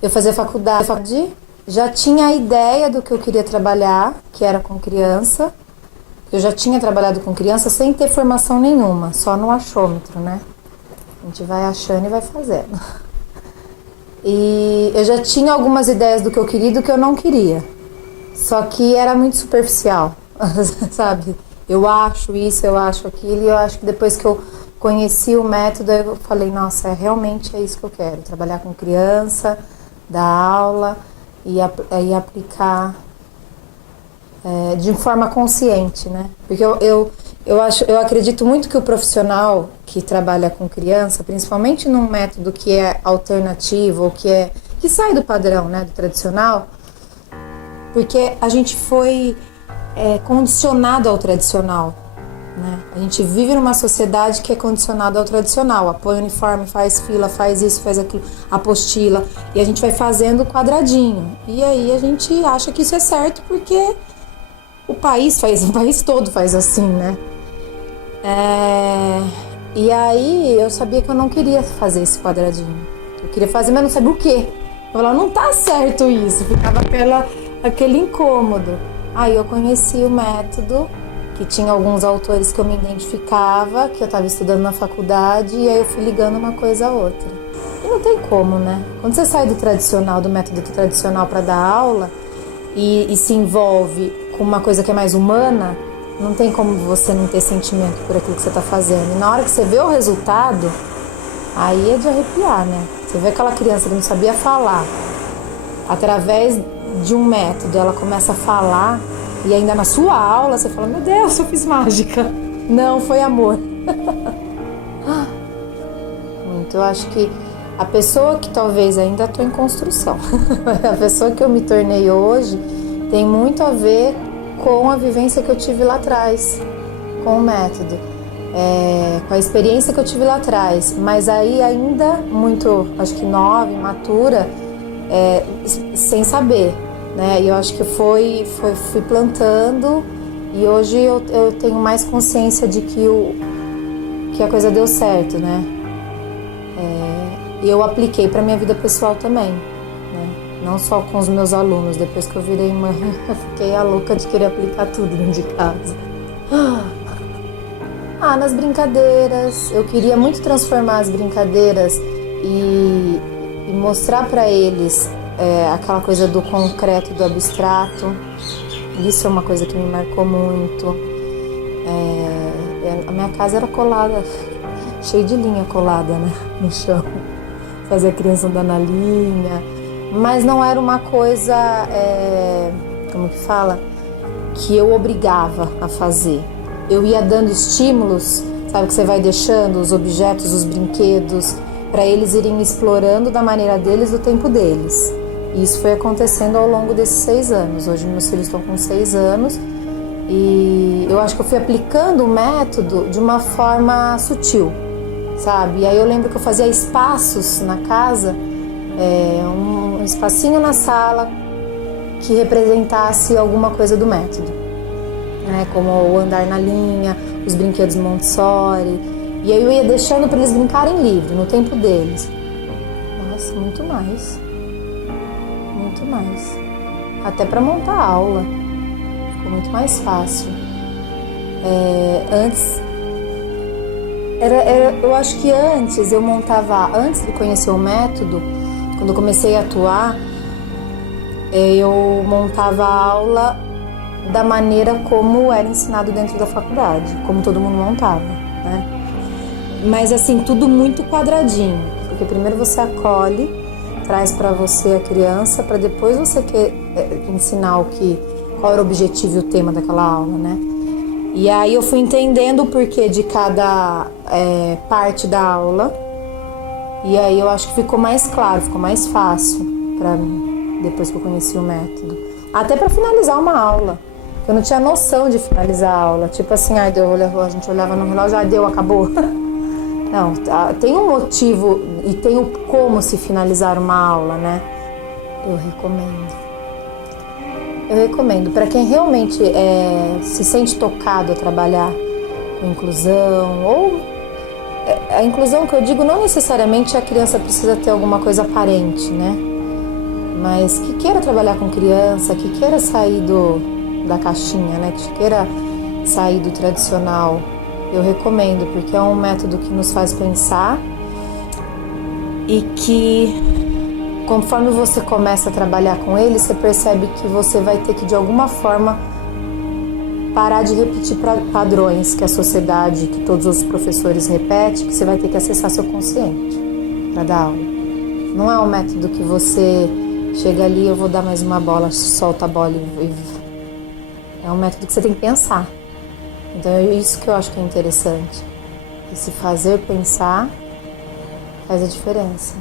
Eu fazia faculdade, já tinha a ideia do que eu queria trabalhar, que era com criança. Eu já tinha trabalhado com criança sem ter formação nenhuma, só no achômetro, né? A gente vai achando e vai fazendo. E eu já tinha algumas ideias do que eu queria e do que eu não queria. Só que era muito superficial, sabe? Eu acho isso, eu acho aquilo, e eu acho que depois que eu conheci o método, eu falei, nossa, realmente é isso que eu quero, trabalhar com criança, dar aula e aplicar de forma consciente, né? Porque eu acredito muito que o profissional que trabalha com criança, principalmente num método que é alternativo, ou que sai do padrão, né, do tradicional, porque a gente foi condicionado ao tradicional, né? A gente vive numa sociedade que é condicionada ao tradicional. Põe o uniforme, faz fila, faz isso, faz aquilo, apostila, e a gente vai fazendo quadradinho. E aí a gente acha que isso é certo porque o país todo faz assim, né? E aí eu sabia que eu não queria fazer esse quadradinho. Eu queria fazer, mas não sabia o quê. Eu falava, não tá certo isso. Ficava aquele incômodo. Aí eu conheci o método, que tinha alguns autores que eu me identificava, que eu estava estudando na faculdade, e aí eu fui ligando uma coisa a outra. E não tem como, né? Quando você sai do tradicional, do método tradicional para dar aula, e se envolve com uma coisa que é mais humana, não tem como você não ter sentimento por aquilo que você está fazendo. E na hora que você vê o resultado, aí é de arrepiar, né? Você vê aquela criança que não sabia falar, através de um método, ela começa a falar, e ainda na sua aula você fala, meu Deus, eu fiz mágica. Não, foi amor. Muito, eu acho que a pessoa que talvez ainda estou em construção, a pessoa que eu me tornei hoje, tem muito a ver com a vivência que eu tive lá atrás, com o método, com a experiência que eu tive lá atrás, mas aí ainda muito, acho que nova, imatura, sem saber, né? E eu acho que fui plantando, e hoje eu tenho mais consciência de que a coisa deu certo, né? E eu apliquei para minha vida pessoal também, né? Não só com os meus alunos. Depois que eu virei mãe, eu fiquei a louca de querer aplicar tudo dentro de casa. Nas brincadeiras. Eu queria muito transformar as brincadeiras e mostrar para eles aquela coisa do concreto, do abstrato. Isso é uma coisa que me marcou muito. A minha casa era colada, cheia de linha colada, né, no chão. Fazia a criança andar na linha, mas não era uma coisa, como que fala, que eu obrigava a fazer. Eu ia dando estímulos, sabe, que você vai deixando os objetos, os brinquedos, para eles irem explorando da maneira deles, do tempo deles. E isso foi acontecendo ao longo desses 6 anos. Hoje meus filhos estão com 6 anos e eu acho que eu fui aplicando o método de uma forma sutil, sabe? E aí eu lembro que eu fazia espaços na casa, um espacinho na sala que representasse alguma coisa do método, né? Como o andar na linha, os brinquedos Montessori. E aí eu ia deixando para eles brincarem livre, no tempo deles. Nossa, muito mais. Muito mais. Até para montar a aula. Ficou muito mais fácil. Antes... eu acho que antes eu montava... Antes de conhecer o método, quando eu comecei a atuar, eu montava a aula da maneira como era ensinado dentro da faculdade. Como todo mundo montava, né? Mas assim, tudo muito quadradinho, porque primeiro você acolhe, traz para você a criança, para depois você ensinar qual era o objetivo e o tema daquela aula, né? E aí eu fui entendendo o porquê de cada parte da aula, e aí eu acho que ficou mais claro, ficou mais fácil para mim, depois que eu conheci o método. Até para finalizar uma aula. Eu não tinha noção de finalizar a aula, tipo assim, a gente olhava no relógio, deu, acabou. Não, tem um motivo e tem o como se finalizar uma aula, né? Eu recomendo para quem realmente se sente tocado a trabalhar com inclusão, ou a inclusão que eu digo não necessariamente a criança precisa ter alguma coisa aparente, né? mas que queira trabalhar com criança, que queira sair da caixinha, né? Que queira sair do tradicional, eu recomendo, porque é um método que nos faz pensar e que, conforme você começa a trabalhar com ele, você percebe que você vai ter que, de alguma forma, parar de repetir padrões que a sociedade, que todos os professores repetem, que você vai ter que acessar seu consciente para dar aula. Não é um método que você chega ali, eu vou dar mais uma bola, solta a bola e... É um método que você tem que pensar. Então é isso que eu acho que é interessante. Esse fazer pensar faz a diferença.